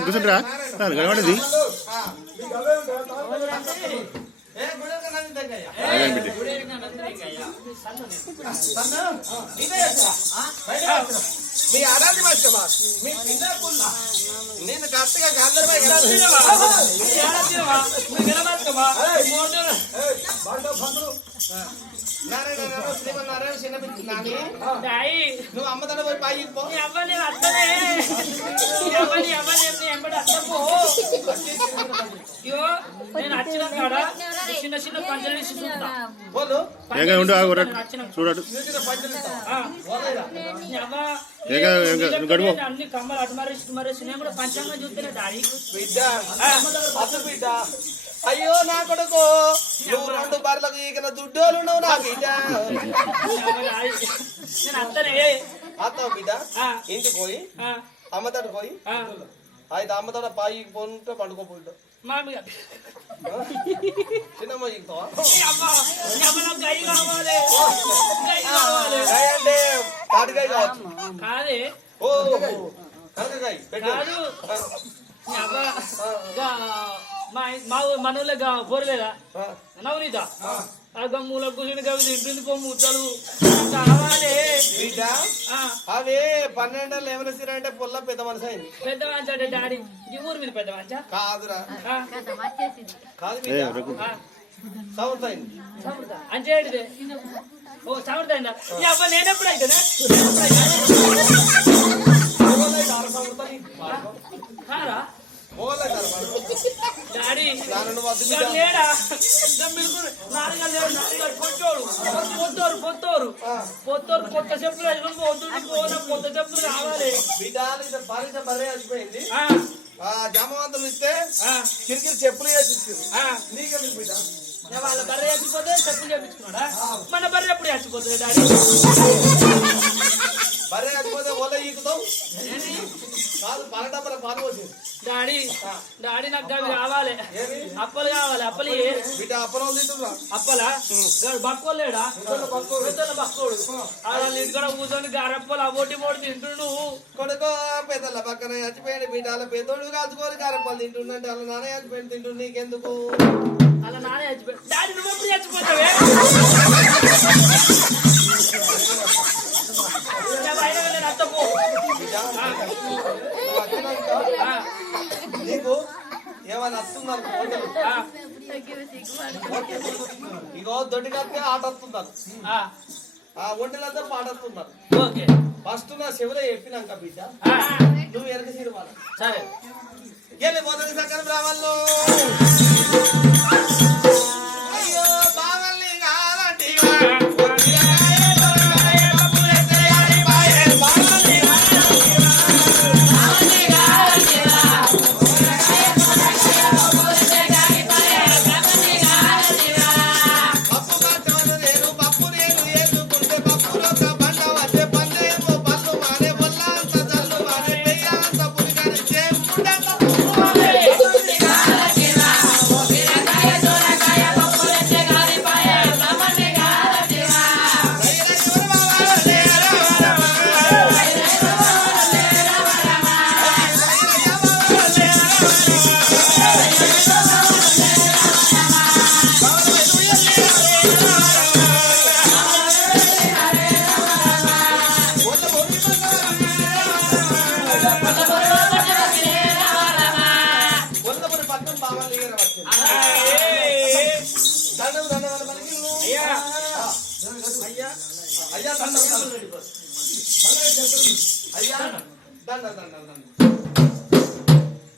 కూర్చుంటారా కనబడింది మీ ఆరాధి వచ్చమా మీ నేను కరెక్ట్గా నారాయణ చిన్నపిచ్చి నువ్వు అమ్మతోనే పోయి పైకి పో చిన్న చిన్న పంచలు చూడడు అన్ని కమ్మలు అటు మరేసి నేను కూడా పంచంగా చూస్తేనే దాడి బిడ్డ అయ్యో నా కొడుకు నువ్వు 2 బర్లకు ఈగిన దుడ్డోలు నువ్వు నా బిడ్డ అత్తావు బిడ్డ ఇంటికి పోయి అమ్మతోటి పోయి అయితే అమ్మతోట పాయికి పోతే పండుకోపోయిద్దాం చిన్నమ్మ ఎక్కుతావా అంటే తాటికాయ కావచ్చు కాదే ఓ తాటికాయ పెట్టు మనోళ్ళ పోరలేదా నవనీత మూల కూర్చుని కవి తింటుంది పో ముద్దలు కావాలి అవే 12 ఏమన్నా అంటే పొల్ల పెద్ద మనసు అయింది పెద్ద మంచి అంటే డాడీ ఈ ఊరు మీద పెద్ద మంచా కాదురా కాదు సౌత్ అయింది అంటే ఓ సౌత్ అయిందా అబ్బా నేనెప్పుడు అయితేనే కారా డాడీ లేడా పొత్తోరు కొత్త చెప్పులు కొత్త చెప్పులు కావాలి అయిపోయింది జమవంతులు ఇస్తే కిరికిరి చెప్పులు వేసిచ్చింది నీకెందుకు బిడ్డ వాళ్ళ బర్రె చచ్చిపోతే చెప్పులు చేపించుకున్నాడా మన బర్రె ఎప్పుడు చచ్చిపోతుంది డాడీ బర్రె చచ్చిపోతే ఓల ఈకుతావు కాదు పలటప్పల పాలు పోసింది డాడీ నాకు అవి కావాలి అప్పలు కావాలి అప్పలు బిడ్డ అప్పలు తింటున్నా అప్పలా బక్కోలేడా బక్కోడు ఇక్కడ కూర్చొని గారప్పలు అవోటి పోటీ తింటుండు కొడుకో పెద్దల పక్కన చచ్చిపోయాడు బిడ్డ పెద్దోడు కాల్చుకొని గారప్పలు తింటుండంటే అలా నాన్న చచ్చిపోయి తింటుండు నీకెందుకు అలా నాన్న చచ్చిపోయాడు డాడీ నువ్వు ఎప్పుడు చచ్చిపోతావే అత్తపో నీకు ఏమైనా వస్తున్నారు ఇగో దొడ్డికత్తే ఆట వస్తున్నారు ఒంటిలంతా పాట వస్తున్నారు ఫస్ట్ నా శివులో చెప్పినాక బిడ్డ నువ్వు వెనక సిరివాలి సరే వెళ్ళి మొదటి సకలం రావాళ్ళు అయ్యో బావల్ని కావాలంటే అయ్యా అయ్యా దండ దండ అయ్యా దండ దండ దండ